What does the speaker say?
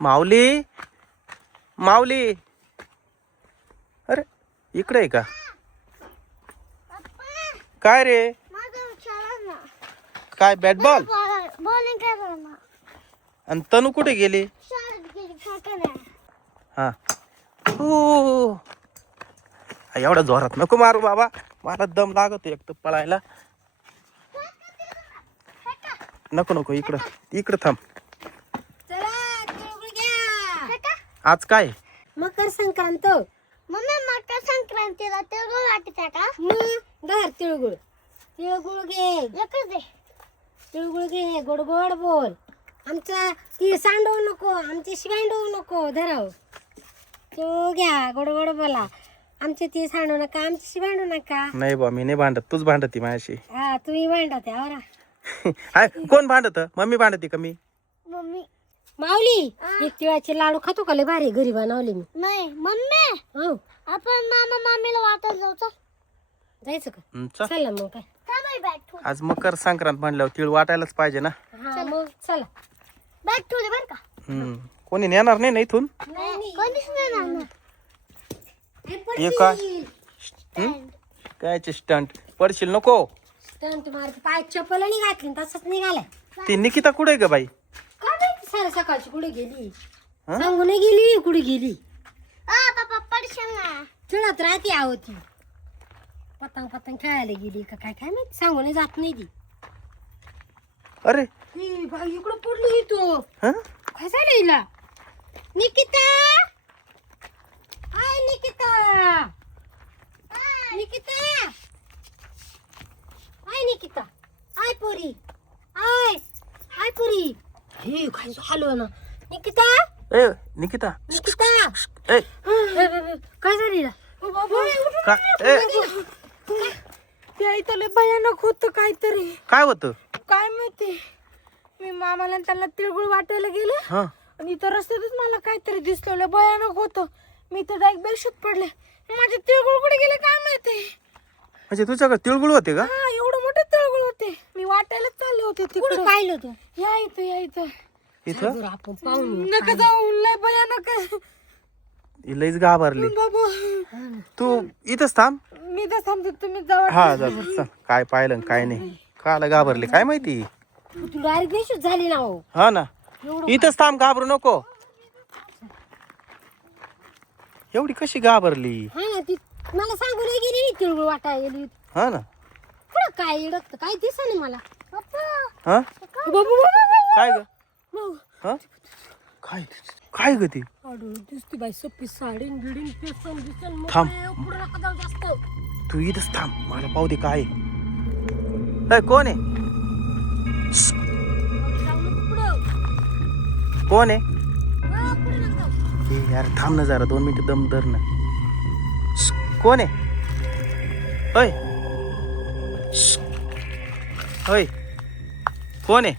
माऊली माऊली, अरे इकडे आहे का? काय रे? काय बॅट बॉल? बॉलिंग करा ना. आणि तनू कुठे गेली? शाळेत गेली काकाला. हा हो, एवढा जोरात नको मारू बाबा, मला दम लागतो एक तर पळायला. नको नको, इकडं इकडं थांब. चला तिळगुळ घ्या. आज काय? मकर संक्रांत. मम्मी मकर संक्रांतीला तिळगुळ वाटते का? मग धर तिळगुळ. तिळगुळ घे. एकच दे. तिळगुळ घे, गोड गोड बोल. आमचा ती सांडवू नको, आमची शिवांडवू नको. धराव तो घ्या, गोड गोड बोला. आमची ती सांडू नका, आमची शिवांडू नका. नाही बा, मी नाही भांडत, तूच भांडती माझ्याशी. हा तुम्ही भांडत आहे आवरा. हाय, कोण भांडत? मम्मी भांडती का मी? मम्मी माऊली, एक तिळाचे लाडू खातो का? लय भारी घरी बनवले मी. नाही मम्मी, हो आपण मामा मामीला वाटत जाऊ चल. जायचं का? चल. चला मग काय. का बाई बॅग ठेवू? आज मकर संक्रांत म्हणल्यावर तिळ वाटायलाच पाहिजे ना. हा मग चला. बॅग ठेवली बरं का? कोणी नेणार नाही ना इथून? नाही कोणीच नाही राहणार. हे काय? कायचे स्टंट? पडशील नको. स्टंट मारते, पाय चप्पल नाही घातली तसंच निघालाय. ती निकिता कुठे ग बाई? काय माहिती सारे सकाळची कुठे गेली? हा? सांगू नाही गेली, कुठे गेली? पप्पा पडशील ना. खेळत राहते आवती. पतंग पतंग खेळायला गेली का काय काय माहिती, सांगू नाही जात नाही ती. अरे इकडं पडली तो. हा, काय झालं हिला? Nikita, I Nikita, Nikita, I Nikita, I पोरी, आय आय पोरी. हे काय झालं ना? निकिता, ए निकिता, निकिता, ए काय झालं हिला? का ए त्या इथं लय भयानक होतं काहीतरी. काय होतं? काय माहिती, मी मामाला आणि त्यांना तिळगुळ वाटायला गेले हा, आणि इथं रस्त्यातच मला काहीतरी दिसलं. लय भयानक होतं. मी तर डायरेक्ट बेशुद्ध पडले. माझे तिळगुळ कुठे गेले काय माहिती. म्हणजे तुझ्याकडे तिळगुळ होते का? हा, एवढे मोठे तिळगुळ होते. मी वाटायलाच चालले होते कुठे तिकडे. पाहिलं तू? या इथं या इथं. इथं आपण पाहून येऊ. नका जाऊ, लय भयानक आहे. ही लईच घाबरली. बाबा तू इथंच थांब. मी तर थांबते, तुम्ही जाऊ. हा जा चल. काय पाहिलं आणि काय नाही, काला घाबरली काय माहिती. तू डायरेक्ट बेशुद्ध झाली ना हो. हा ना, इथंच थांब, घाबरू नको. एवढी कशी घाबरली? हा ना, ती मला सांगू नाही गेली नाही तिळगुळ वाटायला गेली. हा ना. कुठं काय इडकत काय दिसा नाही मला. हा, काय ग? हो. हा, काय काय ग ती? अडू दिसती बाई, सप्पी साडी बिडीन पेसन दिसन. थांब. पुढे नका जाऊ जास्त. तू इथंच थांब, मला पाहू दे काय आहे. ए, कोण आहे? जाऊ नको पुढं. कोण आहे? हा, पुढे नका जाऊ. ए यार थांब ना जरा, 2 मिनिटं दम धर ना. कोण आहे? होय होय, कोण आहे?